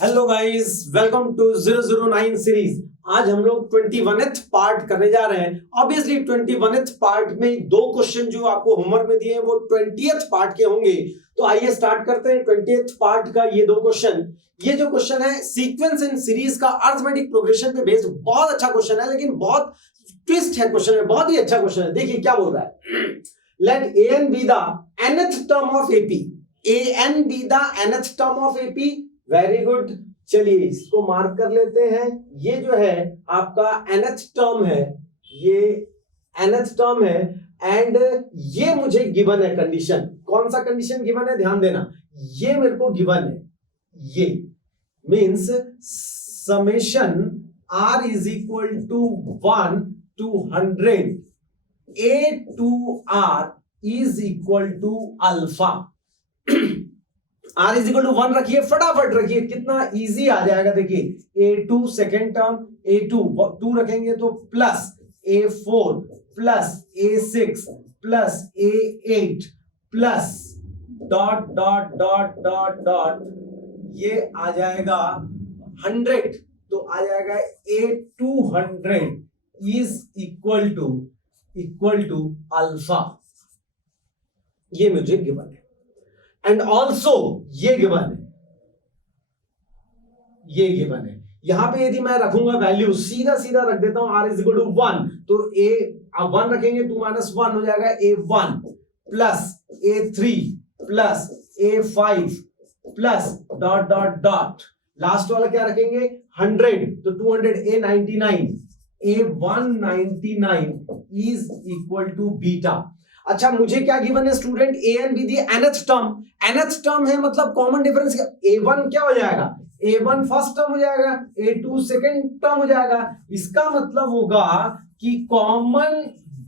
Hello guys, welcome to 009 series. आज हम लोग 21th पार्ट करने जा रहे हैं। ऑब्वियसली 21th पार्ट में दो क्वेश्चन जो आपको होमवर्क में दिए हैं वो 20th पार्ट के होंगे। तो आइए स्टार्ट करते हैं 20th पार्ट का ये दो क्वेश्चन। ये जो क्वेश्चन है सीक्वेंस इन सीरीज का अर्थमेटिक प्रोग्रेशन पे बेस्ड बहुत अच्छा क्वेश्चन है, लेकिन बहुत ट्विस्ट है क्वेश्चन है, बहुत ही अच्छा क्वेश्चन है। देखिए क्या बोल रहा है। Let an be the nth term of AP। an be the nth term of AP। Very good, चलिए इसको मार्क कर लेते हैं। ये जो है आपका nth टर्म है, ये nth टर्म है एंड ये मुझे गिवन है कंडीशन। कौन सा कंडीशन गिवन है ध्यान देना, ये मेरे को गिवन है। ये means summation r is equal to 1 to 100 a to r is equal to alpha. r is equal to 1 रखिए, फटाफट रखिए, कितना इजी आ जाएगा। देखिए a2 सेकेंड टर्म, a2 2 रखेंगे तो plus a4 plus a6 plus a8 plus dot dot dot dot dot, ये आ जाएगा 100। तो आ जाएगा a200 is equal to alpha. ये मुझे गिवन है एंड ऑल्सो ये गिवन है, ये गिवन है। यहां पे यदि मैं रखूंगा वैल्यू, सीधा सीधा रख देता हूं r इज इक्वल टू 1, तो a 1 रखेंगे 2 माइनस 1 हो जाएगा a1 plus a3 plus a5 plus dot dot dot, last वाला क्या रखेंगे 100, तो 200 a99 is equal to beta. अच्छा, मुझे क्या गिवन है student, A and be the nth term. nth term है मतलब कॉमन डिफरेंस a1 क्या हो जाएगा, a1 फर्स्ट टर्म हो जाएगा, a2 सेकंड टर्म हो जाएगा। इसका मतलब होगा कि कॉमन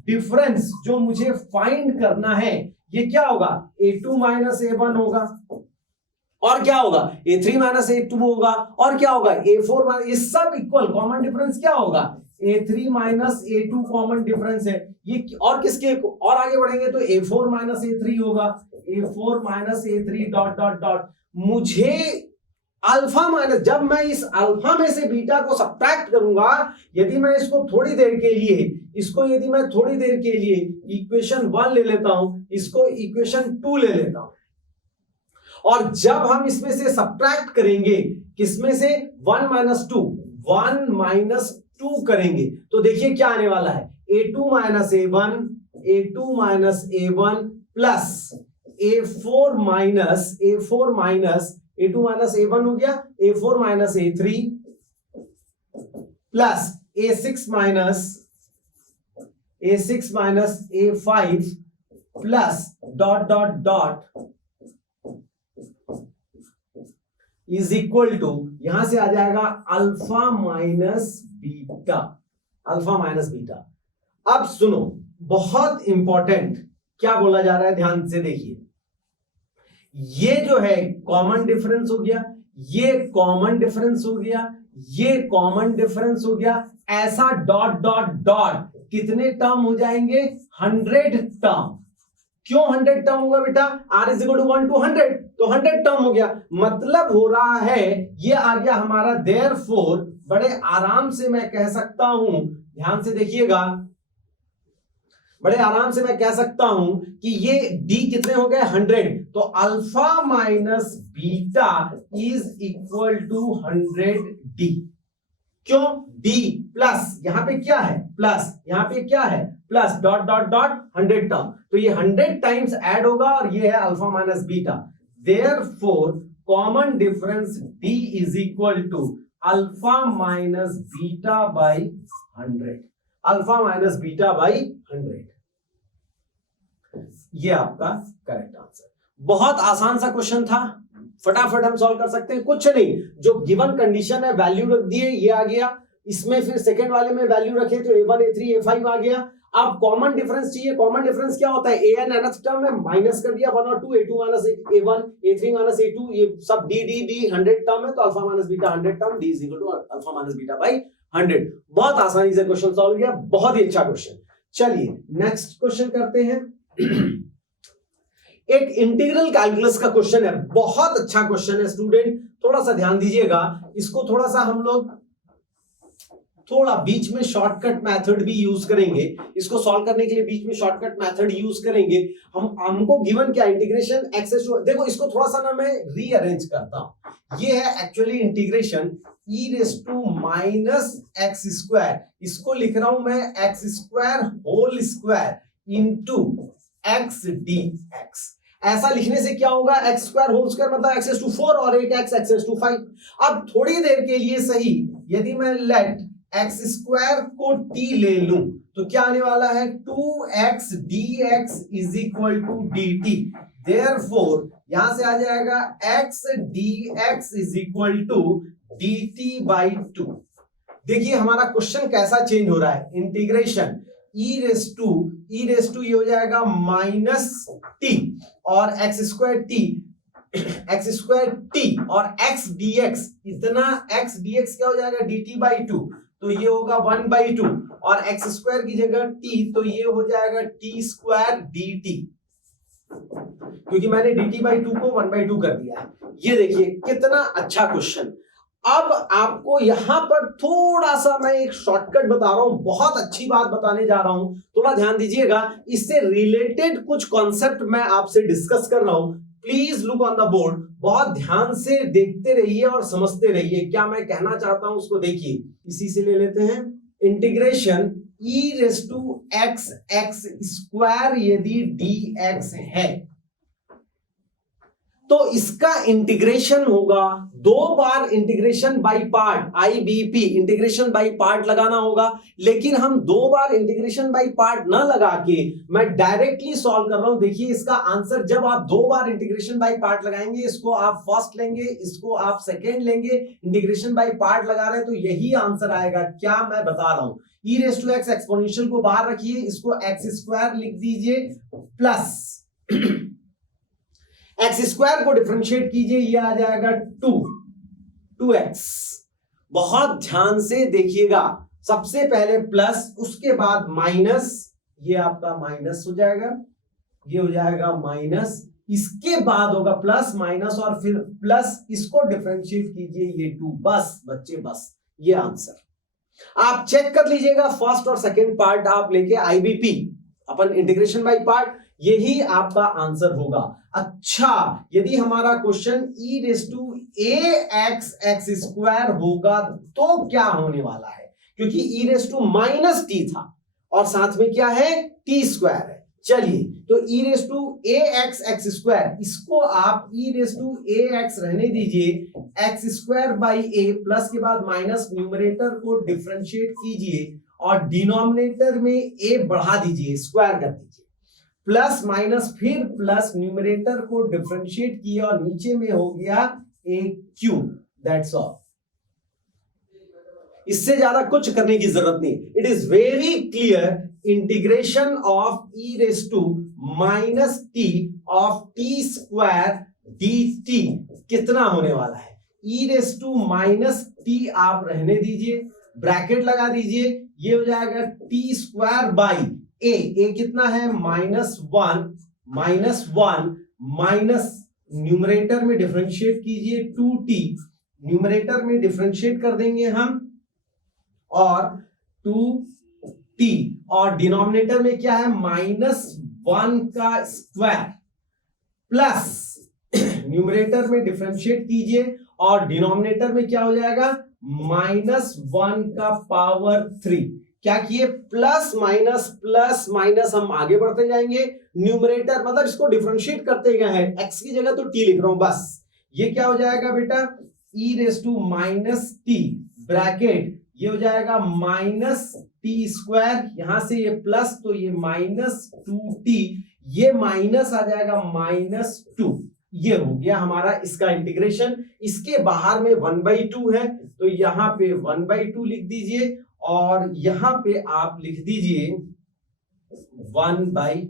डिफरेंस जो मुझे फाइंड करना है ये क्या होगा, a2 माइनस a1 होगा, और क्या होगा a3 माइनस a2 होगा, और क्या होगा a4 माइनस, ये सब इक्वल। कॉमन डिफरेंस क्या होगा, a3 minus a2 common difference है ये, और किसके और आगे बढ़ेंगे तो a4 माइनस a3 होगा, a4 minus a3 dot dot dot. मुझे अल्फा माइनस, जब मैं इस अल्फा में से बीटा को सब्ट्रैक्ट करूंगा, यदि मैं इसको थोड़ी देर के लिए, इसको यदि मैं थोड़ी देर के लिए इक्वेशन 1 ले लेता हूं, इसको इक्वेशन 2 ले लेता हूं, और जब हम इसमें से सब्ट्रैक्ट करेंगे, किसमें से 1 माइनस 2 करेंगे, तो देखिए क्या आने वाला है, a2 minus a1 plus a4 minus a2 minus a1 हो गया, a4 minus a3 plus a6 minus a5 plus dot dot dot is equal to, यहां से आ जाएगा alpha minus beta, alpha minus beta. अब सुनो, बहुत इंपॉर्टेंट क्या बोला जा रहा है, ध्यान से देखिए। ये जो है कॉमन डिफरेंस हो गया, ये कॉमन डिफरेंस हो गया, ये कॉमन डिफरेंस हो गया, ऐसा डॉट डॉट डॉट कितने टर्म हो जाएंगे, 100 टर्म। क्यों 100 टर्म होगा बेटा, r is equal to 1 to 100, तो 100 टर्म हो गया। मतलब हो रहा है ये आ गया हमारा, देयरफॉर बड़े आराम से मैं कह सकता हूं, ध्यान से देखिएगा, बड़े आराम से मैं कह सकता हूं कि ये d कितने हो गए 100, तो alpha minus beta is equal to 100d। क्यों, d प्लस, यहां पे क्या है प्लस, यहां पे क्या है plus, dot dot dot 100 term, तो ये 100 टाइम्स ऐड होगा और ये है alpha minus beta. Therefore common difference d is equal to alpha minus beta by 100, alpha minus beta by 100। ये आपका करेक्ट आंसर। बहुत आसान सा क्वेश्चन था, फटाफट हम सॉल्व कर सकते हैं। कुछ नहीं, जो गिवन कंडीशन है वैल्यू रख दिए, ये आ गया, इसमें फिर सेकंड वाले में वैल्यू रखे तो a1 a3 a5 आ गया। अब कॉमन डिफरेंस चाहिए, कॉमन डिफरेंस क्या होता है, an nth टर्म में माइनस कर दिया 1 और 2, a2 minus a1 a3 minus a2, ये सब d 100 टर्म है, तो alpha minus beta 100 term, d is equal to alpha minus beta by 100। बहुत आसानी से क्वेश्चन सॉल्व किया, बहुत ही अच्छा क्वेश्चन। चलिए नेक्स्ट क्वेश्चन करते हैं। एक इंटीग्रल कैलकुलस का क्वेश्चन है, बहुत अच्छा क्वेश्चन है स्टूडेंट, थोड़ा सा ध्यान दीजिएगा। इसको थोड़ा सा हम लोग थोड़ा बीच में शॉर्टकट मेथड भी यूज करेंगे, इसको सॉल्व करने के लिए बीच में शॉर्टकट मेथड यूज करेंगे। हमको गिवन क्या, इंटीग्रेशन एक्स टू, देखो इसको थोड़ा सा ना मैं रीअरेंज करता हूं। ये है actually integration e raise to minus x square, इसको लिख रहा हूं मैं x square whole square into x d x. ऐसा लिखने से क्या होगा, एक्स स्क्वायर होल स्क्वायर मतलब एक्स टू 4 और एक एक्स टू 5। अब थोड़ी देर के लिए सही, यदि मैं लेट एक्स स्क्वायर को t ले लूं तो क्या आने वाला है, 2x dx is equal to dt। Therefore यहां से आ जाएगा x dx is equal to dt by 2। देखिए हमारा क्वेश्चन कैसा चेंज हो रहा है, इंटीग्रेशन e रेस टू ये हो जाएगा माइनस t और x स्क्वायर t और x dx, इतना x dx क्या हो जाएगा dt बाई 2, तो ये होगा 1/2 और एक्स स्क्वायर की जगह t तो ये हो जाएगा t स्क्वायर dt, क्योंकि मैंने dt बाई 2 को 1/2 कर दिया है। ये देखिए कितना अच्छा क्वेश्चन। अब आपको यहां पर थोड़ा सा मैं एक शॉर्टकट बता रहा हूं, बहुत अच्छी बात बताने जा रहा हूं, थोड़ा ध्यान दीजिएगा। इससे रिलेटेड कुछ कॉन्सेप्ट मैं आपसे डिस्कस कर रहा हूं, please look on the board, बहुत ध्यान से देखते रहिए और समझते रहिए क्या मैं कहना चाहता हूं उसको देखिए। इसी से ले लेते हैं integration e raise to x x square यदि dx है तो इसका इंटीग्रेशन होगा, दो बार integration by part IBP integration by part लगाना होगा, लेकिन हम दो बार इंटीग्रेशन बाय पार्ट ना लगा के मैं डायरेक्टली सॉल्व कर रहा हूं। देखिए इसका आंसर, जब आप दो बार इंटीग्रेशन बाय पार्ट लगाएंगे, इसको आप फर्स्ट लेंगे, इसको आप सेकेंड लेंगे, इंटीग्रेशन बाय पार्ट लगा रहे हैं तो यही आंसर आएगा। क्या मैं बता रहा हूं, e raise to x exponential को बाहर रखिए, इसको एक्स स्क्वायर लिख दीजिए प्लस एक्स स्क्वायर को डिफरेंशिएट कीजिए, ये आ जाएगा 2x। बहुत ध्यान से देखिएगा, सबसे पहले प्लस, उसके बाद माइनस, ये आपका माइनस हो जाएगा, ये हो जाएगा माइनस, इसके बाद होगा प्लस माइनस और फिर प्लस, इसको डिफरेंशिएट कीजिए, ये 2। बस बच्चे बस, ये आंसर आप चेक कर लीजिएगा। फर्स्ट और सेकेंड पार्ट आप लेके IBP अपन इंटीग्रेशन बाय पार्ट, यही आपका आंसर होगा। अच्छा, यदि हमारा question e raise to ax x square होगा तो क्या होने वाला है, क्योंकि e raise to minus t था और साथ में क्या है, t स्क्वायर है। चलिए तो e raise to ax x square, इसको आप e रेस टू ax रहने दीजिए, x square by a plus के बाद माइनस, न्यूमरेटर को डिफरेंशिएट कीजिए और डिनोमिनेटर में a बढ़ा दीजिए, स्क्वायर कर दीजिए, प्लस माइनस फिर प्लस, न्यूमरेटर को डिफरेंशिएट किया और नीचे में हो गया a क्यूब। दैट्स ऑल, इससे ज्यादा कुछ करने की जरूरत नहीं। It is very clear, integration of e raise to minus t of t square dt कितना होने वाला है, e raise to minus t आप रहने दीजिए, ब्रैकेट लगा दीजिए, ये हो जाएगा t स्क्वायर बाई a कितना है, -1 माइनस न्यूमरेटर में डिफरेंशिएट कीजिए 2t, न्यूमरेटर में डिफरेंशिएट कर देंगे हम और 2t और डिनोमिनेटर में क्या है, -1 का स्क्वायर प्लस न्यूमरेटर में डिफरेंशिएट कीजिए और डिनोमिनेटर में क्या हो जाएगा, -1 का पावर 3। क्या किए, प्लस माइनस हम आगे बढ़ते जाएंगे, न्यूमरेटर मतलब इसको डिफरेंशिएट करते गए हैं, x की जगह तो t लिख रहा हूं बस। ये क्या हो जाएगा बेटा, e raise to minus t bracket, ये हो जाएगा माइनस t स्क्वायर, यहां से ये प्लस तो ये -2t, ये माइनस आ जाएगा -2। ये हो गया हमारा इसका इंटीग्रेशन। इसके बाहर में 1/2 है तो यहां पे 1/2 लिख दीजिए और यहां पे आप लिख दीजिए 1/2,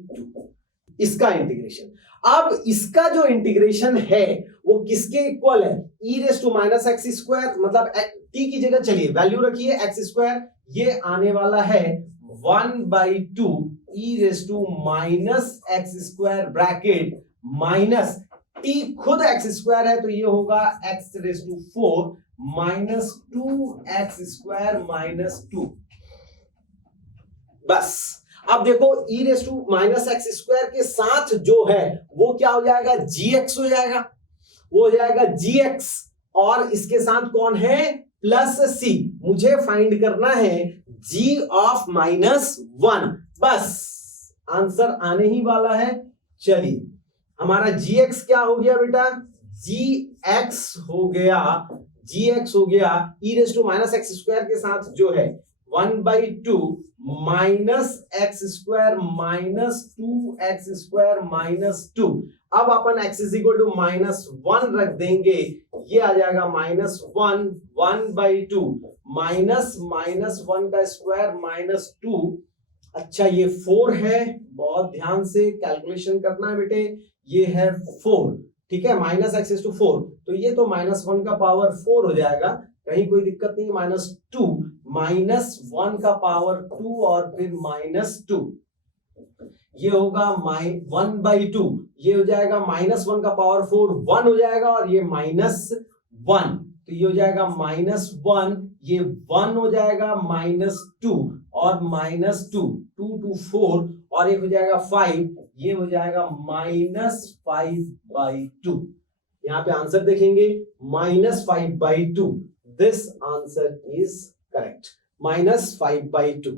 इसका इंटीग्रेशन। अब इसका जो इंटीग्रेशन है वो किसके इक्वल है, e raise to minus x square, मतलब t की जगह चलिए वैल्यू रखिए एक्स स्क्वायर, ये आने वाला है 1/2 e raise to minus x square bracket minus t खुद एक्स स्क्वायर है तो ये होगा x raise to 4 minus 2x² minus 2। बस अब देखो e raise to minus x square के साथ जो है वो क्या हो जाएगा, gx हो जाएगा, वो हो जाएगा gx, और इसके साथ कौन है, प्लस c। मुझे फाइंड करना है g ऑफ माइनस 1। बस आंसर आने ही वाला है। चलिए हमारा gx क्या हो गया बेटा, gx हो गया, gx हो गया e raise to minus x square के साथ जो है 1/2 minus x square minus 2x² minus 2। अब अपन x इज इक्वल टू -1 रख देंगे, ये आ जाएगा -1 1/2 माइनस -1 का स्क्वायर माइनस 2। अच्छा ये 4 है, बहुत ध्यान से कैलकुलेशन करना है बेटे, ये है 4, ठीक है, -x⁴, तो ये तो -1 का पावर 4 हो जाएगा, कहीं कोई दिक्कत नहीं। -2 -1 का पावर 2 और फिर -2, ये होगा 1/2, ये हो जाएगा -1 का पावर 4 1 हो जाएगा, और ये -1, तो ये हो जाएगा -1, ये 1 हो जाएगा -2 और -2 2 to 4, और एक हो जाएगा 5, ये हो जाएगा -5/2। यहाँ पे आंसर देखेंगे -5/2, दिस आंसर इज करेक्ट, -5/2।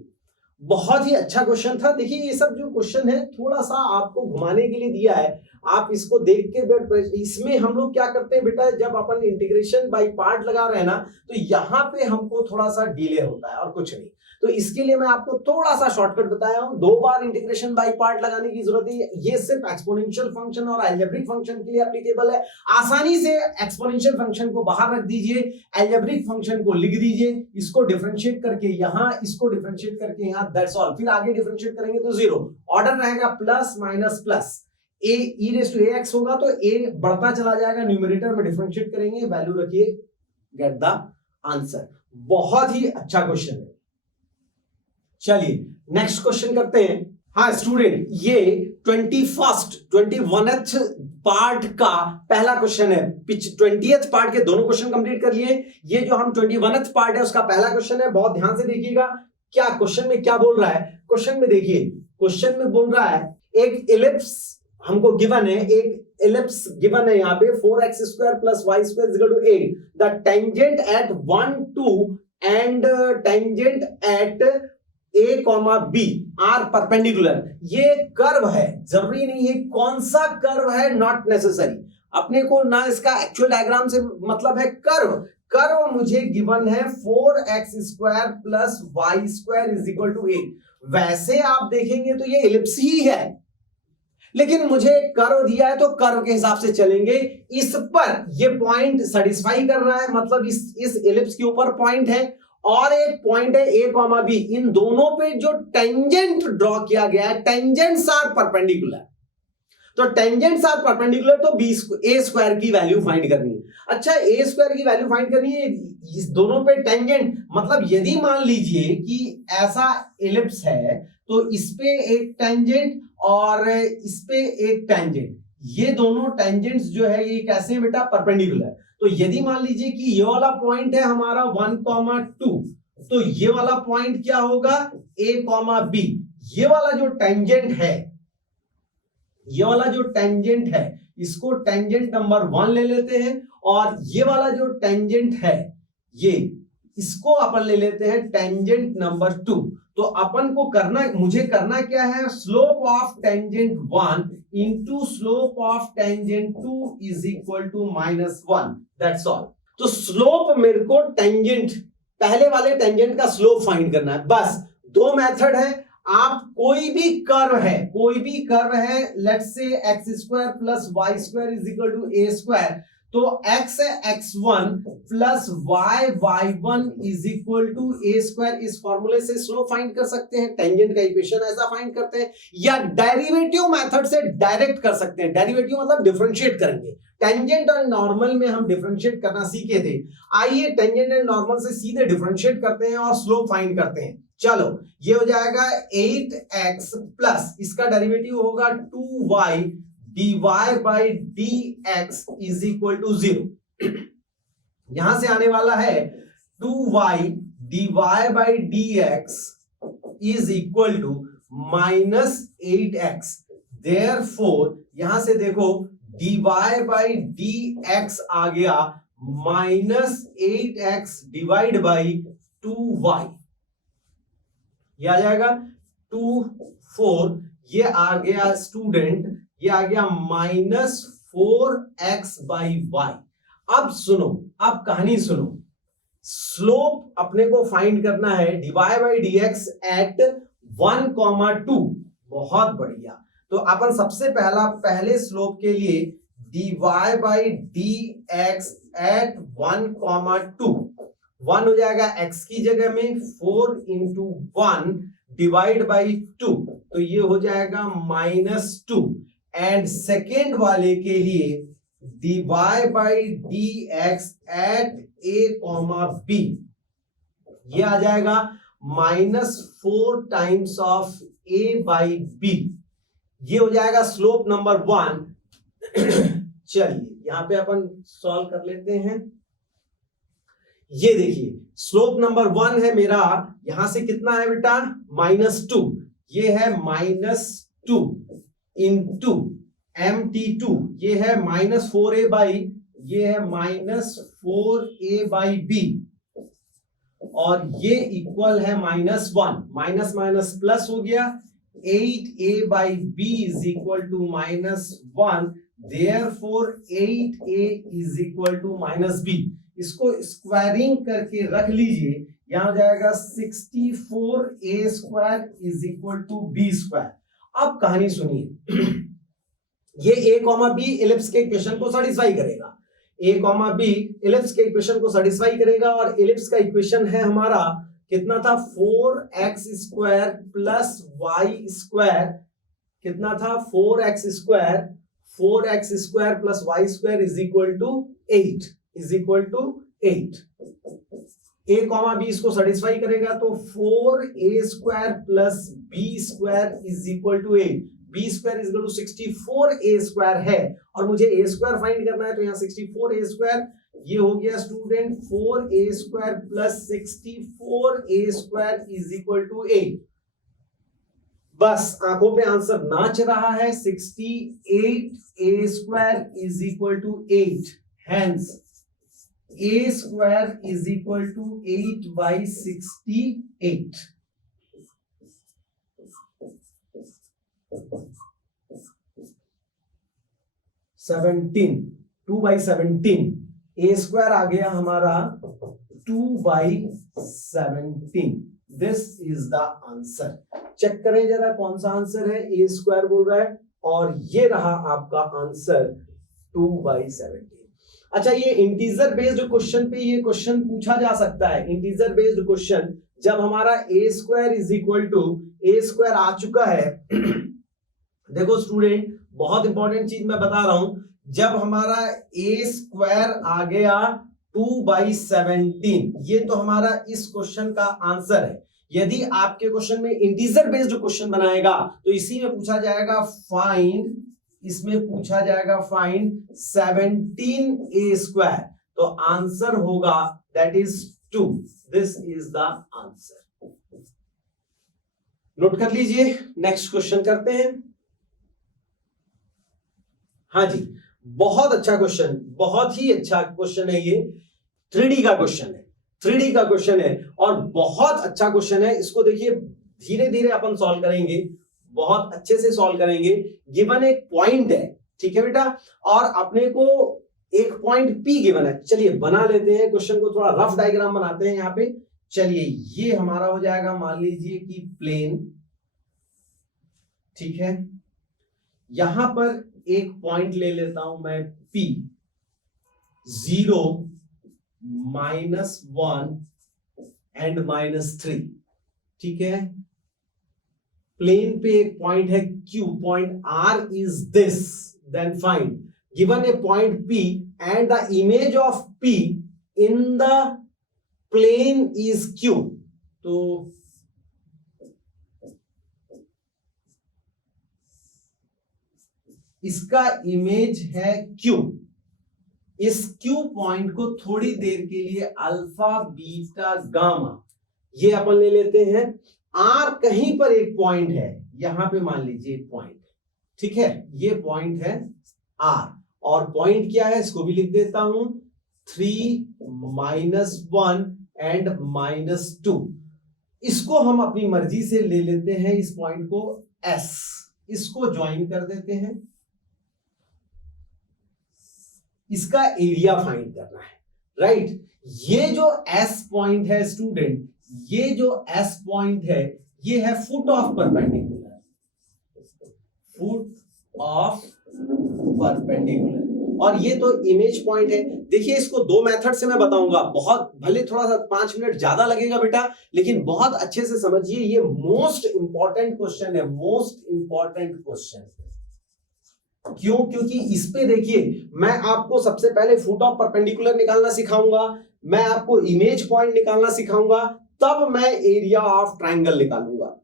बहुत ही अच्छा क्वेश्चन था। देखिए ये सब जो क्वेश्चन है थोड़ा सा आपको घुमाने के लिए दिया है, आप इसको देख के इसमें हम लोग क्या करते हैं बेटा, जब अपन इंटीग्रेशन बाय पार्ट लगा रहे हैं ना, तो यहाँ पे हमको थोड़ा सा डिले होता है और कुछ नहीं। तो इसके लिए मैं आपको थोड़ा सा शॉर्टकट बताया हूं, 2 बार इंटीग्रेशन बाय पार्ट लगाने की जरूरत है। ये सिर्फ एक्सपोनेंशियल फंक्शन और अलजेब्रिक फंक्शन के लिए एप्लीकेबल है। आसानी से एक्सपोनेंशियल फंक्शन को बाहर रख दीजिए, अलजेब्रिक फंक्शन को लिख दीजिए, इसको डिफरेंशिएट करके यहाँ, इसको डिफरेंशिएट करके यहाँ, दैट्स ऑल। फिर आगे डिफरेंशिएट करेंगे तो 0, ऑर्डर रहेगा plus minus plus, a e raise to ax होगा तो a बढ़ता चला जाएगा, न्यूमरेटर में डिफरेंशिएट करेंगे, वैल्यू रखिए, गेट द आंसर। बहुत ही अच्छा क्वेश्चन है। चलिए नेक्स्ट क्वेश्चन करते हैं। हाँ स्टूडेंट, ये 21th पार्ट का पहला क्वेश्चन है। 20th पार्ट के दोनों क्वेश्चन कंप्लीट कर लिए, ये जो हम 21th पार्ट है उसका पहला क्वेश्चन है। बहुत ध्यान से देखिएगा क्या क्वेश्चन में क्या बोल रहा है। क्वेश्चन में देखिए, क्वेश्चन में बोल रहा है एक इलिप्स हमको गिवन है, एक इलिप्स गिवन है यहाँ पे 4x² + y² = 8। The tangent at 1 2 and tangent at a, b are perpendicular. ये कर्व है, जरूरी नहीं है कौन सा कर्व है, नॉट नेसेसरी, अपने को ना इसका एक्चुअल डायग्राम से मतलब है। कर्व मुझे गिवन है 4x² + y² = 8। वैसे आप देखेंगे तो ये इलिप्स ही है, लेकिन मुझे कर्व दिया है तो कर्व के हिसाब से चलेंगे। इस पर ये पॉइंट सेटिस्फाई कर रहा है, मतलब इस इलिप्स के ऊपर पॉइंट है, और एक पॉइंट है a, b। इन दोनों पे जो टेंजेंट ड्रॉ किया गया है, टेंजेंट्स आर परपेंडिकुलर, तो टेंजेंट्स आर परपेंडिकुलर, तो a² की वैल्यू फाइंड करनी है। अच्छा a² की वैल्यू फाइंड करनी है, इस दोनों पे टेंजेंट, मतलब यदि मान लीजिए कि ऐसा इलिप्स है तो इस पे एक टेंजेंट और इस पे एक टेंजेंट, ये दोनों टेंजेंट्स जो है ये कैसे हैं बेटा, परपेंडिकुलर। तो यदि मान लीजिए कि ये वाला पॉइंट है हमारा 1, 2, तो ये वाला पॉइंट क्या होगा, a, b। ये वाला जो टेंजेंट है, ये वाला जो टेंजेंट है, इसको टेंजेंट नंबर 1 ले लेते हैं, और ये वाला जो टेंजेंट है, ये इसको अपन ले लेते हैं टेंजेंट नंबर 2। तो अपन को मुझे करना क्या है, slope of tangent 1 into slope of tangent 2 is equal to -1, that's all. तो स्लोप मेरे को टेंजेंट, पहले वाले टेंजेंट का स्लोप फाइंड करना है। बस 2 मेथड है, आप कोई भी कर्व है, let's say x² + y² = a², तो x1 + y1 = a²। इस फॉर्मूले से स्लोप फाइंड कर सकते हैं, टेंजेंट का इक्वेशन ऐसा फाइंड करते हैं, या डेरिवेटिव मेथड से डायरेक्ट कर सकते हैं। डेरिवेटिव मतलब डिफरेंशिएट करेंगे, टेंजेंट और नॉर्मल में हम डिफरेंशिएट करना सीखे थे। आइए टेंजेंट एंड नॉर्मल से सीधे डिफरेंशिएट करते हैं और स्लोप फाइंड करते हैं। चलो ये हो जाएगा 8x प्लस इसका डेरिवेटिव होगा 2y dy by d x is equal to 0। यहां से आने वाला है 2y dy by d x is equal to -8x। Therefore यहां से देखो dy बाई डी एक्स आ गया -8x डिवाइड बाई 2y। ये आ जाएगा 2 4, ये आ गया स्टूडेंट, ये आ गया -4x बाई वाई। अब सुनो, अब कहानी सुनो। स्लोप अपने को फाइंड करना है dy by d x at 1,2। बहुत बढ़िया। तो अपन सबसे पहले स्लोप के लिए dy by d x at 1,2, 1 हो जाएगा x की जगह में 4 इंटू 1 डिवाइड बाई 2, तो ये हो जाएगा -2। एंड सेकेंड वाले के लिए dy by d x at a, b, ये आ जाएगा -4 times of a by b। ये हो जाएगा स्लोप नंबर 1। चलिए यहां पे अपन सॉल्व कर लेते हैं। ये देखिए स्लोप नंबर 1 है मेरा, यहां से कितना है बेटा -2, ये है -2 इंटू mt2, ये है -4a बाई, ये है -4a बाई b, और ये इक्वल है -1, माइनस माइनस प्लस हो गया, 8a by b is equal to -1, therefore 8a is equal to -b। इसको स्क्वायरिंग करके रख लीजिए, यहां हो जाएगा 64a square is equal to b square. अब कहानी सुनिए, ये a, b इलिप्स के इक्वेशन को सेटिस्फाई करेगा, a, b इलिप्स के इक्वेशन को सेटिस्फाई करेगा, और इलिप्स का इक्वेशन है हमारा कितना था 4x square plus y square, कितना था 4x square plus y square is equal to 8, is equal to 8। a, b इसको सेटिस्फाई करेगा तो 4a square plus b square is equal to 8, b square is equal to 64a square है, और मुझे a square find करना है, तो यहाँ 64a स्क्वायर, ये हो गया student 4a square plus 64a square is equal to 8। बस आंखों पे आंसर नाच रहा है, 68a square is equal to 8, hence a square is equal to 8 by 68। Seventeen, 2 by 17, a square आ गया हमारा 2 by 17। This is the answer. Check करें जरा कौन सा आंसर है, a स्क्वायर बोल रहा है, और ये रहा आपका आंसर 2 बाई 17। अच्छा, ये इंटीजर बेस्ड क्वेश्चन पे ये क्वेश्चन पूछा जा सकता है। इंटीजर बेस्ड क्वेश्चन जब हमारा a square is equal to a square आ चुका है, देखो स्टूडेंट बहुत इंपॉर्टेंट चीज मैं बता रहा हूं, जब हमारा a स्क्वायर आ गया 2 बाई 17, ये तो हमारा इस क्वेश्चन का आंसर है। यदि आपके क्वेश्चन में इंटीजर बेस्ड क्वेश्चन बनाएगा तो इसी में पूछा जाएगा फाइंड, इसमें पूछा जाएगा फाइंड 17a स्क्वायर, तो आंसर होगा that is 2। This is the answer. Note कर लीजिए, नेक्स्ट क्वेश्चन करते हैं। हाँ जी, बहुत अच्छा क्वेश्चन, बहुत ही अच्छा क्वेश्चन है ये, 3D का क्वेश्चन है, 3D का क्वेश्चन है और बहुत अच्छा क्वेश्चन है। इसको देखिए धीरे धीरे अपन सॉल्व करेंगे, बहुत अच्छे से सॉल्व करेंगे। गिवन एक पॉइंट है, ठीक है बेटा, और अपने को एक पॉइंट P गिवन है। चलिए बना लेते हैं क्वेश्चन को, थोड़ा रफ डायग्राम बनाते हैं यहाँ पे। चलिए ये हमारा हो जाएगा, मान लीजिए कि प्लेन, ठीक है, यहां पर एक पॉइंट ले लेता हूं मैं P, 0, -1 एंड -3, ठीक है। प्लेन पे एक पॉइंट है Q, point R is this, then find given a point P and the image of P in the plane is Q। तो इसका इमेज है Q। इस Q पॉइंट को थोड़ी देर के लिए अल्फा बीटा गामा ये अपन ले लेते हैं। R कहीं पर एक पॉइंट है, यहां पे मान लीजिए एक पॉइंट, ठीक है, ये पॉइंट है R, और पॉइंट क्या है इसको भी लिख देता हूं 3 -1 एंड -2। इसको हम अपनी मर्जी से ले लेते हैं, इस पॉइंट को S, इसको ज्वाइन कर देते हैं। इसका एरिया फाइंड करना है, राइट। ये जो S पॉइंट है स्टूडेंट, ये जो S पॉइंट है ये है foot of perpendicular, foot of perpendicular, और ये तो इमेज पॉइंट है। देखिए इसको दो मेथड से मैं बताऊंगा, बहुत भले थोड़ा सा 5 मिनट ज्यादा लगेगा बेटा, लेकिन बहुत अच्छे से समझिए, ये मोस्ट इंपॉर्टेंट क्वेश्चन है, मोस्ट इंपॉर्टेंट क्वेश्चन। क्यों? क्योंकि इस पे देखिए मैं आपको सबसे पहले फुट ऑफ परपेंडिकुलर निकालना सिखाऊंगा, मैं आपको इमेज पॉइंट निकालना सिखाऊंगा, तब मैं एरिया ऑफ ट्रायंगल निकालूंगा।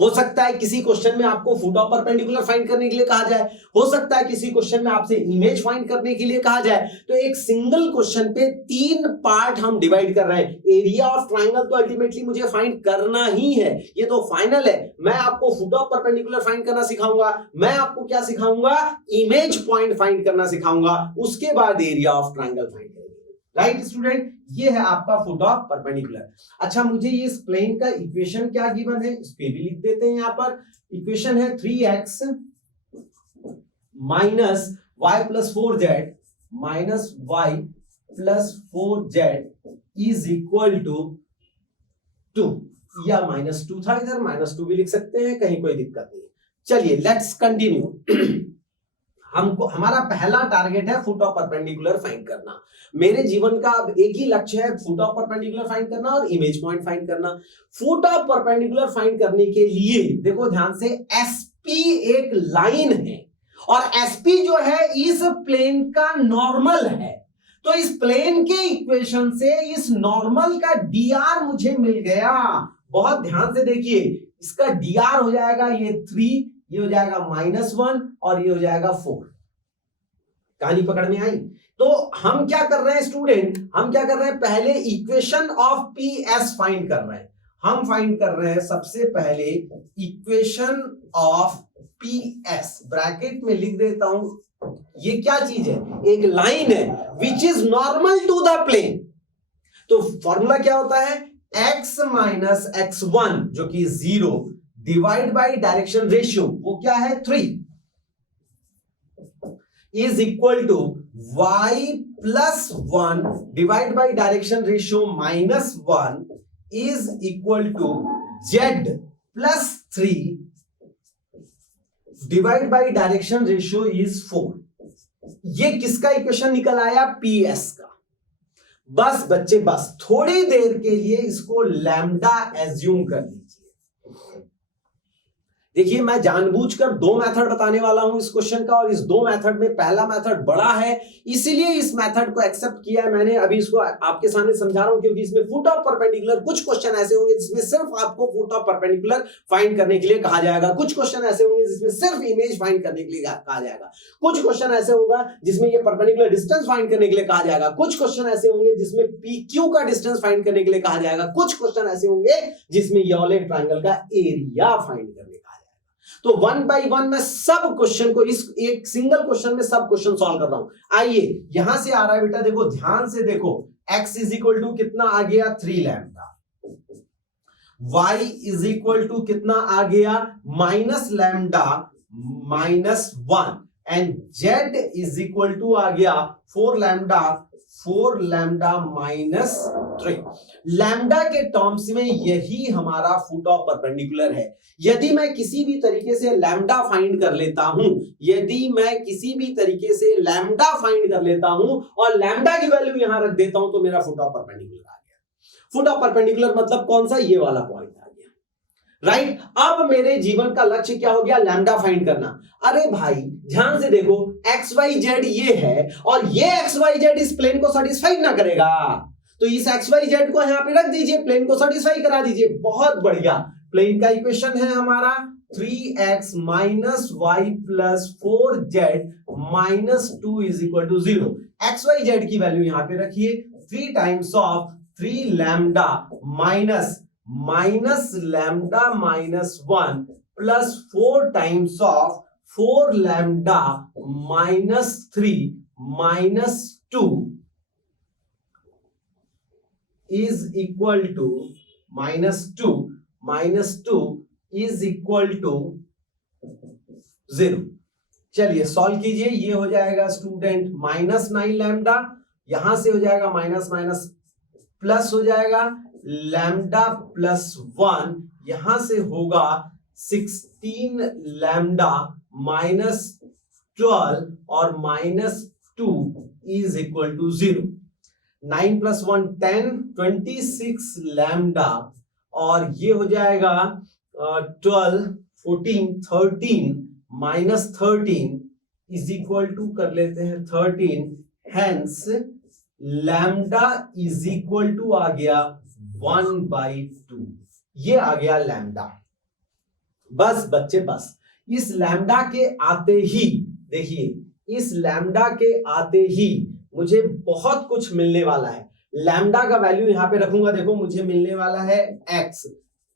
हो सकता है किसी क्वेश्चन में आपको फुट ऑफ परपेंडिकुलर फाइंड करने के लिए कहा जाए, हो सकता है किसी क्वेश्चन में आपसे इमेज फाइंड करने के लिए कहा जाए। तो एक सिंगल क्वेश्चन पे 3 पार्ट हम डिवाइड कर रहे हैं। एरिया ऑफ ट्रायंगल तो अल्टीमेटली मुझे फाइंड करना ही है, ये तो फाइनल है। मैं आपको फुट ऑफ परपेंडिकुलर फाइंड करना सिखाऊंगा, मैं आपको क्या सिखाऊंगा, इमेज पॉइंट फाइंड करना सिखाऊंगा, उसके बाद एरिया ऑफ ट्रायंगल फाइंड करेंगे। राइट स्टूडेंट, ये है आपका फुट ऑफ परपेंडिकुलर। अच्छा, मुझे ये इस प्लेन का इक्वेशन क्या गिवन है, इस पे भी लिख देते हैं। यहां पर इक्वेशन है 3x minus y plus 4z minus y plus 4z is equal to 2, या -2 था, इधर -2 भी लिख सकते हैं, कहीं कोई दिक्कत नहीं है। चलिए लेट्स कंटिन्यू। हमको हमारा पहला टारगेट है फुट ऑफ परपेंडिकुलर फाइंड करना। मेरे जीवन का अब एक ही लक्ष्य है, फुट ऑफ परपेंडिकुलर फाइंड करना और इमेज पॉइंट फाइंड करना। फुट ऑफ परपेंडिकुलर फाइंड करने के लिए देखो ध्यान से, एसपी एक लाइन है और एसपी जो है इस प्लेन का नॉर्मल है। तो इस प्लेन के इक्वेशन से इस नॉर्मल का dr मुझे मिल गया। बहुत ध्यान से देखिए, इसका dr हो जाएगा ये 3, ये हो जाएगा -1 और ये हो जाएगा 4। कहानी पकड़ में आई? तो हम क्या कर रहे हैं स्टूडेंट, हम क्या कर रहे हैं, पहले इक्वेशन ऑफ PS फाइंड कर रहे हैं। हम फाइंड कर रहे हैं सबसे पहले इक्वेशन ऑफ PS, ब्रैकेट में लिख देता हूं, ये क्या चीज है, एक लाइन है which is normal to the plane. तो फॉर्मूला क्या होता है, x माइनस x1 जो कि 0 डिवाइड बाई डायरेक्शन रेशियो, वो क्या है 3, is equal to y plus 1 divide by direction ratio -1 is equal to z plus 3 divide by direction ratio is 4। ये किसका इक्वेशन निकल आया, PS का। बस बच्चे, बस थोड़ी देर के लिए इसको लैम्डा एज्यूम कर लीजिए। देखिए मैं जानबूझकर 2 मेथड बताने वाला हूं इस क्वेश्चन का, और इस 2 मेथड में पहला मेथड बड़ा है, इसीलिए इस मेथड को एक्सेप्ट किया है मैंने। अभी इसको आपके सामने समझा रहा हूं क्योंकि इसमें फुट ऑफ परपेंडिकुलर, कुछ क्वेश्चन ऐसे होंगे जिसमें सिर्फ आपको फुट ऑफ परपेंडिकुलर फाइंड करने के लिए कहा जाएगा, कुछ क्वेश्शन ऐसे होंगे जिसमें सिर्फ इमेज फाइंड करने के लिए कहा जाएगा, कुछ क्वेश्चन ऐसे होगा जिसमें ये परपेंडिकुलर डिस्टेंस फाइंड करने के लिए कहा जाएगा, कुछ क्वेश्चन ऐसे होंगे जिसमें PQ का डिस्टेंस फाइंड करने के लिए कहा जाएगा, कुछ क्वेश्चन ऐसे होंगे जिसमें ये वाले ट्रायंगल का एरिया फाइंड करने का। तो 1 बाय 1 मैं सब क्वेश्चन को, इस एक सिंगल क्वेश्चन में सब क्वेश्चन सॉल्व कर रहा हूं। आइए यहां से आ रहा है बेटा, देखो ध्यान से देखो, x इज इक्वल टू कितना आ गया 3 lambda, y is equal to कितना आ गया minus lambda -1 and z is equal to आ गया 4 लैम्डा -3। लैम्डा के टर्म्स में यही हमारा फुट ऑफ परपेंडिकुलर है। यदि मैं किसी भी तरीके से लैम्डा फाइंड कर लेता हूं, यदि मैं किसी भी तरीके से लैम्डा फाइंड कर लेता हूं और लैम्डा की वैल्यू यहां रख देता हूं, तो मेरा फुट ऑफ परपेंडिकुलर आ गया। फुट ऑफ परपेंडिकुलर मतलब कौन सा, ये वाला पॉइंट आ गया, राइट। अब मेरे जीवन का लक्ष्य क्या हो गया, लैम्डा फाइंड करना। अरे भाई ध्यान से देखो, XYZ ये है और ये XYZ इस प्लेन को सेटिस्फाई ना करेगा, तो इस XYZ को यहां पे रख दीजिए, प्लेन को सेटिस्फाई करा दीजिए। बहुत बढ़िया, प्लेन का इक्वेशन है हमारा 3x minus y plus 4z minus 2 is equal to 0। X y z की वैल्यू यहां पे रखिए, 3 times of 3 lambda minus lambda minus 1 plus 4 times of 4 lambda minus 3 minus 2 is equal to minus two is equal to 0। चलिए solve कीजिए, ये हो जाएगा student minus 9 lambda, यहां से हो जाएगा माइनस माइनस प्लस हो जाएगा लैम्डा प्लस 1, यहां से होगा 16 लैम्डा माइनस 12 और minus 2 is equal to 0। 9 plus 1 10, 26 lambda और ये हो जाएगा 12 14 13 माइनस 13 इज इक्वल टू कर लेते हैं 13, hence lambda is equal to आ गया 1/2। ये आ गया लैम्डा। बस बच्चे बस, इस लैम्डा के आते ही देखिए, इस लैम्डा के आते ही मुझे बहुत कुछ मिलने वाला है। लैम्डा का वैल्यू यहां पे रखूंगा, देखो मुझे मिलने वाला है x,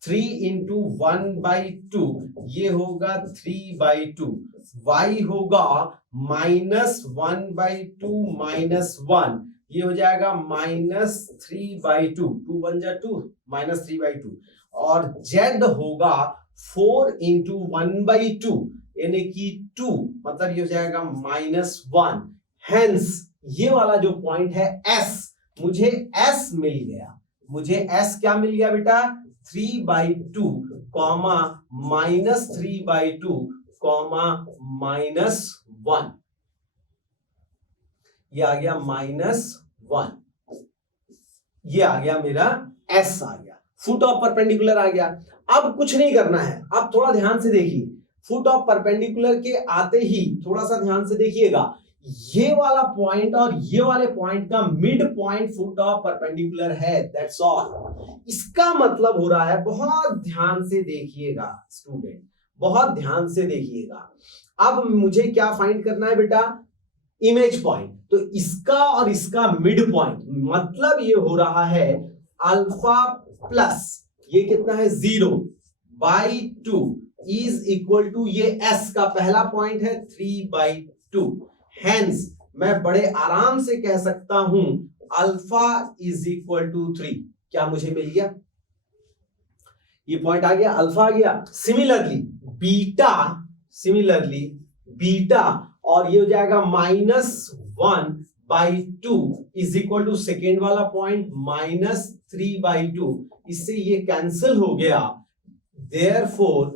3 इंटू 1/2 ये होगा 3/2, y होगा माइनस 1/2 माइनस 1 ये हो जाएगा माइनस 3/2, 2 1 जा 2 माइनस 3/2 और z होगा 4 इंटू 1/2 यानी कि 2 मतलब ये हो जाएगा माइनस 1। हेंस ये वाला जो पॉइंट है s, मुझे s मिल गया। मुझे s क्या मिल गया बेटा? 3/2 कॉमा माइनस 3/2 कॉमा माइनस 1, ये आ गया -1, ये आ गया मेरा s आ गया, फुट ऑफ परपेंडिकुलर आ गया। अब कुछ नहीं करना है, अब थोड़ा ध्यान से देखिए, फुट ऑफ परपेंडिकुलर के आते ही थोड़ा सा ध्यान से देखिएगा, ये वाला पॉइंट और ये वाले पॉइंट का mid point foot of perpendicular है, दैट्स ऑल। इसका मतलब हो रहा है, बहुत ध्यान से देखिएगा स्टूडेंट, बहुत ध्यान से देखिएगा। अब मुझे क्या फाइंड करना है बेटा? Image point. तो इसका और इसका मिड पॉइंट, मतलब ये हो रहा है अल्फा प्लस ये कितना है 0/2 इज इक्वल टू ये s का पहला पॉइंट है 3/2। हेंस मैं बड़े आराम से कह सकता हूं अल्फा इज इक्वल टू 3। क्या मुझे मिल गया? ये पॉइंट आ गया, अल्फा आ गया। सिमिलरली बीटा और ये हो जाएगा -1/2 इज इक्वल टू सेकेंड वाला पॉइंट -3/2, इससे ये कैंसिल हो गया। Therefore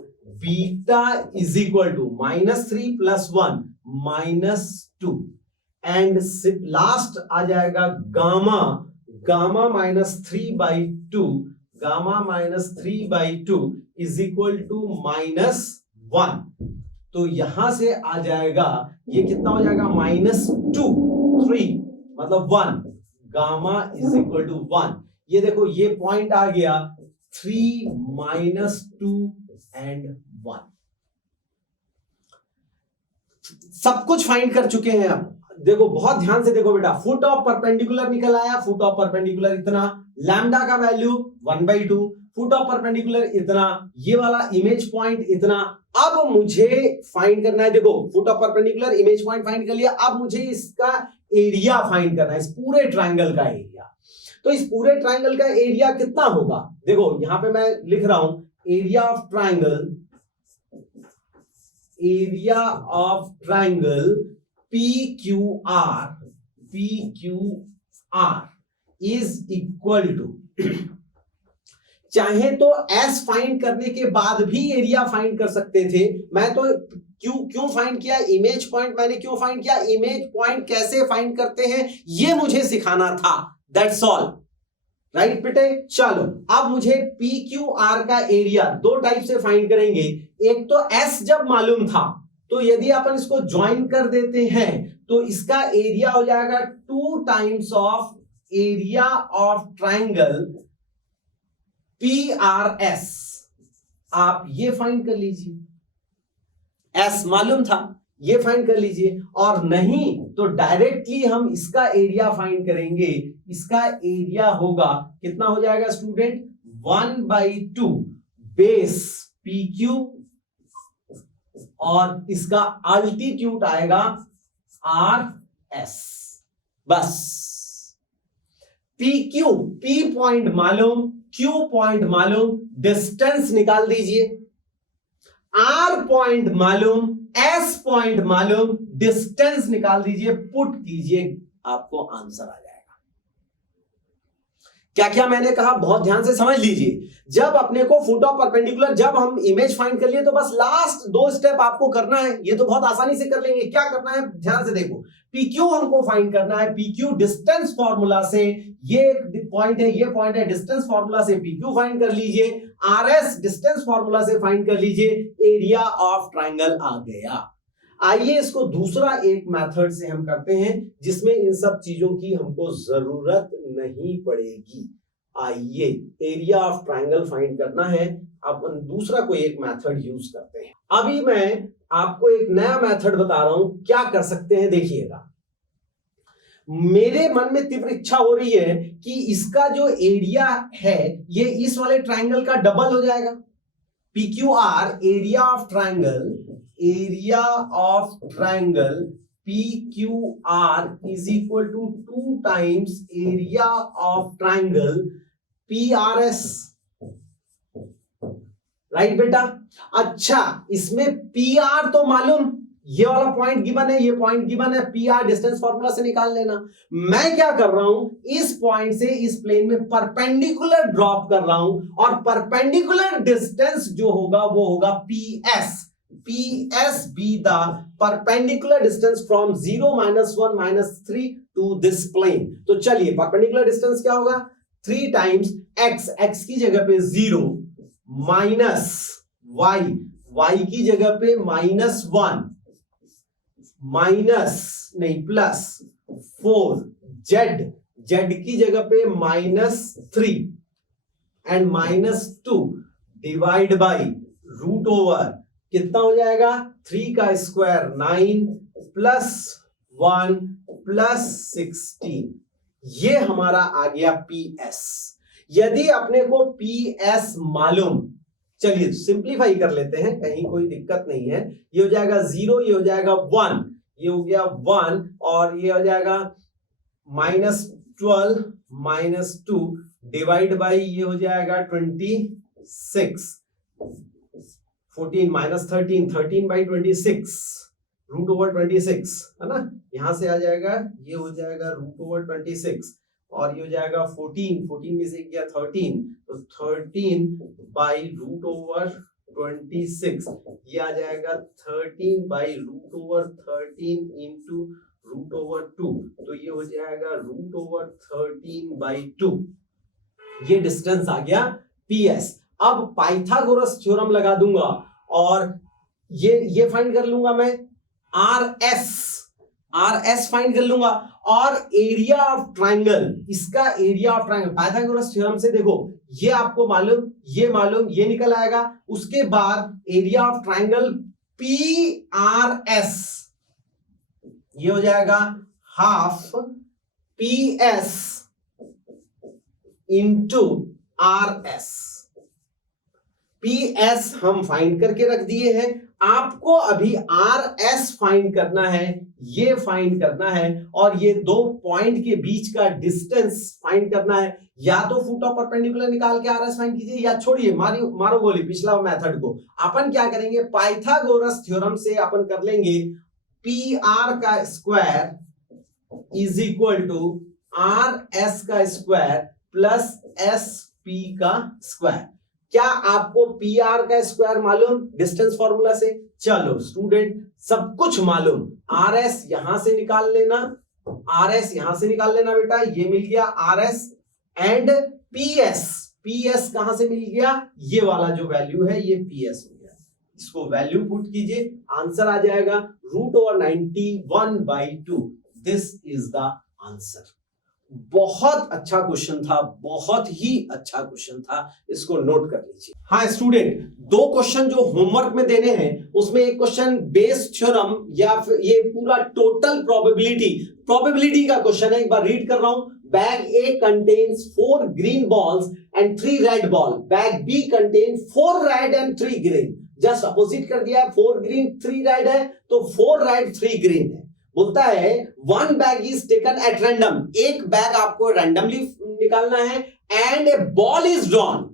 beta is equal to -3 + 1 -2 and last आ जाएगा गामा -3/2 इज इक्वल टू -1। तो यहां से आ जाएगा, ये कितना हो जाएगा -2 3 मतलब 1, गामा इज इक्वल टू 1। ये देखो ये पॉइंट आ गया 3 -2 एंड 1। सब कुछ फाइंड कर चुके हैं। अब देखो बहुत ध्यान से देखो बेटा, फुट ऑफ परपेंडिकुलर निकल आया, फुट ऑफ परपेंडिकुलर इतना, लैम्डा का वैल्यू 1/2, फुट ऑफ परपेंडिकुलर इतना, ये वाला इमेज पॉइंट इतना। अब मुझे फाइंड करना है, देखो foot of perpendicular image point find कर लिया, अब मुझे इसका एरिया फाइंड करना है, इस पूरे ट्रायंगल का एरिया। तो इस पूरे ट्रायंगल का एरिया कितना होगा? देखो यहां पे मैं लिख रहा हूं area of triangle PQR is equal to, चाहे तो S फाइंड करने के बाद भी एरिया फाइंड कर सकते थे। मैं तो क्यों फाइंड किया इमेज पॉइंट, मैंने क्यों फाइंड किया, इमेज पॉइंट कैसे फाइंड करते हैं ये मुझे सिखाना था, दैट्स ऑल, राइट बेटे। चलो अब मुझे PQR का एरिया दो टाइप से फाइंड करेंगे। एक तो S जब मालूम था, तो यदि अपन इसको ज्वाइन कर देते हैं तो इसका एरिया हो जाएगा 2 times of area of triangle PRS आप ये फाइंड कर लीजिए, एस मालूम था ये फाइंड कर लीजिए, और नहीं तो डायरेक्टली हम इसका एरिया फाइंड करेंगे। इसका एरिया होगा कितना हो जाएगा स्टूडेंट, 1/2 बेस पी क्यू, और इसका अल्टीट्यूड आएगा आर एस। बस पी क्यू, पी पॉइंट मालूम, क्यू पॉइंट मालूम, डिस्टेंस निकाल दीजिए, आर पॉइंट मालूम, एस पॉइंट मालूम, डिस्टेंस निकाल दीजिए, पुट कीजिए, आपको आंसर आ जाएगा। क्या क्या मैंने कहा बहुत ध्यान से समझ लीजिए। जब अपने को फुट ऑफ परपेंडिकुलर, जब हम इमेज फाइंड कर लिए तो बस लास्ट 2 स्टेप आपको करना है, ये तो बहुत आसानी से कर लेंगे। क्या करना है ध्यान से देखो, PQ हमको फाइंड करना है, PQ डिस्टेंस फॉर्मूला से, ये पॉइंट है ये पॉइंट है, डिस्टेंस फॉर्मूला से PQ फाइंड कर लीजिए, RS डिस्टेंस फॉर्मूला से फाइंड कर लीजिए, एरिया ऑफ ट्राइंगल आ गया। आइए इसको दूसरा एक मेथड से हम करते हैं जिसमें इन सब चीजों की हमको जरूरत नहीं पड़ेगी। आइए एरिया ऑफ ट्राइंगल फाइंड करना है, अपन दूसरा कोई एक मेथड यूज करते हैं। अभी मैं आपको एक नया मेथड बता रहा हूं, क्या कर सकते हैं देखिएगा। मेरे मन में तीव्र इच्छा हो रही है कि इसका जो एरिया है ये इस वाले ट्राइंगल का डबल हो जाएगा। PQR area of triangle, area of triangle PQR is equal to 2 times area of triangle PRS, right बेटा। अच्छा इसमें PR तो मालूम, ये वाला पॉइंट गिवन है, ये पॉइंट गिवन है, PR डिस्टेंस फॉर्मूला से निकाल लेना। मैं क्या कर रहा हूं, इस पॉइंट से इस प्लेन में परपेंडिकुलर ड्रॉप कर रहा हूं, और परपेंडिकुलर डिस्टेंस जो होगा वो होगा PS। PS be the perpendicular distance from 0, -1, -3 to this plane। तो चलिए परपेंडिकुलर डिस्टेंस क्या होगा, 3 टाइम्स x, x की जगह पे 0, माइनस y, y की जगह पे -1, माइनस नहीं प्लस 4, z, z की जगह पे -3 and -2 divide by root over, कितना हो जाएगा 3 का स्क्वायर 9 प्लस 1 प्लस 16, ये हमारा आ गया PS। यदि अपने को PS मालूम, चलिए सिंपलीफाई कर लेते हैं, कहीं कोई दिक्कत नहीं है। ये हो जाएगा 0, ये हो जाएगा 1, ये हो गया 1, और ये हो जाएगा -12 -2 डिवाइड बाई ये हो जाएगा 26, 14 -13, 13/26 रूट ओवर 26 है ना, यहां से आ जाएगा, ये हो जाएगा रूट ओवर 26, और ये हो जाएगा 14 में से गया 13, तो 13 बाई रूट ओवर 26, ये आ जाएगा 13 by root over 13 into root over 2, तो ये हो जाएगा रूट ओवर 13/2। ये डिस्टेंस आ गया PS। अब पाइथागोरस थ्योरम लगा दूंगा और ये फाइंड कर लूंगा मैं RS फाइंड कर लूंगा, और एरिया ऑफ ट्राइंगल, इसका area of triangle Pythagoras theorem से देखो, ये आपको मालूम, ये निकल आएगा। उसके बाद एरिया ऑफ ट्राइंगल PRS, ये हो जाएगा half PS into RS। PS हम फाइंड करके रख दिए हैं, आपको अभी RS फाइंड करना है, ये फाइंड करना है, और ये 2 पॉइंट के बीच का डिस्टेंस फाइंड करना है। या तो फुट ऑफ परपेंडिकुलर निकाल के RS फाइंड कीजिए, या छोड़िए मारो गोली पिछला मेथड को। अपन क्या करेंगे, पाइथागोरस थ्योरम से अपन कर लेंगे PR का square is equal to RS का स्क्वायर प्लस SP का स्क्वायर। क्या आपको PR का स्क्वायर मालूम डिस्टेंस फॉर्मूला से? चलो स्टूडेंट सब कुछ मालूम, RS यहां से निकाल लेना, RS यहां से निकाल लेना बेटा, ये मिल गया RS, एंड PS कहां से मिल गया, ये वाला जो वैल्यू है ये PS हो गया। इसको वैल्यू पुट कीजिए, आंसर आ जाएगा root over 91/2। This is the answer. बहुत अच्छा क्वेश्चन था, बहुत ही अच्छा क्वेश्चन था, इसको नोट कर लीजिए। हाँ स्टूडेंट, दो क्वेश्चन जो होमवर्क में देने हैं, उसमें एक क्वेश्चन बेस थ्योरम या फिर ये पूरा टोटल प्रोबेबिलिटी का क्वेश्चन है। एक बार रीड कर रहा हूं। Bag A contains 4 green balls and 3 red ball. Bag B contain 4 red and 3 green. Just opposite कर दिया है, 4 ग्रीन 3 रेड है तो 4 रेड 3 ग्रीन है। बोलता है 1 bag is taken at random, एक बैग आपको रैंडमली निकालना है, and A ball is drawn,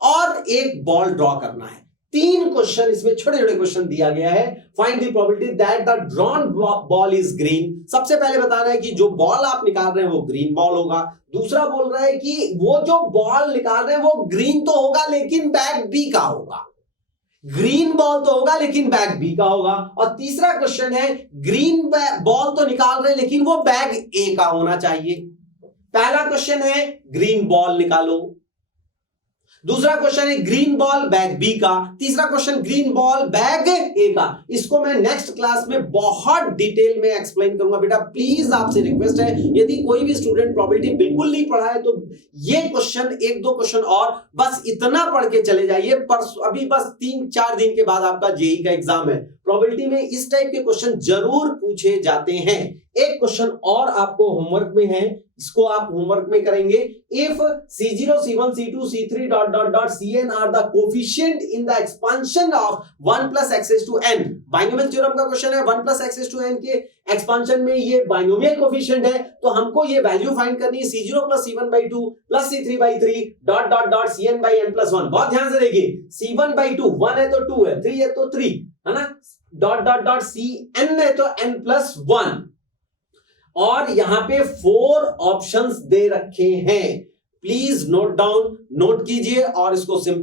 और एक बॉल ड्रॉ करना है। 3 क्वेश्चन इसमें छोटे छोटे क्वेश्चन दिया गया है। Find the probability that the drawn ball is green. सबसे पहले बताना है कि जो बॉल आप निकाल रहे हैं वो ग्रीन बॉल होगा। दूसरा बोल रहा है कि वो जो बॉल निकाल रहे हैं वो ग्रीन तो होगा लेकिन बैग बी का होगा। ग्रीन बॉल तो होगा लेकिन बैग बी का होगा। और तीसरा क्वेश्चन है ग्रीन बॉल तो निकाल रहे हैं लेकिन वो बैग ए का होना चाहिए। पहला क्वेश्चन है ग्रीन बॉल निकालो, दूसरा क्वेश्चन है ग्रीन बॉल बैग बी का, तीसरा क्वेश्चन ग्रीन बॉल बैग ए का। इसको मैं नेक्स्ट क्लास में बहुत डिटेल में एक्सप्लेन करूंगा। बेटा प्लीज आपसे रिक्वेस्ट है, यदि कोई भी स्टूडेंट प्रोबेबिलिटी बिल्कुल नहीं पढ़ा है तो ये क्वेश्चन, एक दो क्वेश्चन और बस इतना पढ़ के चले जाइए। अभी बस 3-4 दिन के बाद आपका जेईई का एग्जाम है। प्रोबेबिलिटी में इस टाइप के क्वेश्चन जरूर पूछे जाते हैं। एक क्वेश्चन और आपको होमवर्क में है, इसको आप होमवर्क में करेंगे। If C0, C1, C2, C3 Cn are the coefficient in the expansion of 1 + x⁴n। Binomial theorem का क्वेश्चन है। 1 + x⁴n के एक्सपांशन में ये बाइनोमियल कोफिशिएंट है, तो हमको ये वैल्यू फाइंड करनी है। C0 + C1/2 + C3/3 Cn/n+1। बहुत ध्यान से देखिए, C1/2 1 है तो 2 है, 3 है तो 3 है ना, Cn है तो n+1, और यहां पे 4 ऑप्शंस दे रखे हैं। प्लीज नोट डाउन, नोट कीजिए और इसको सिंपल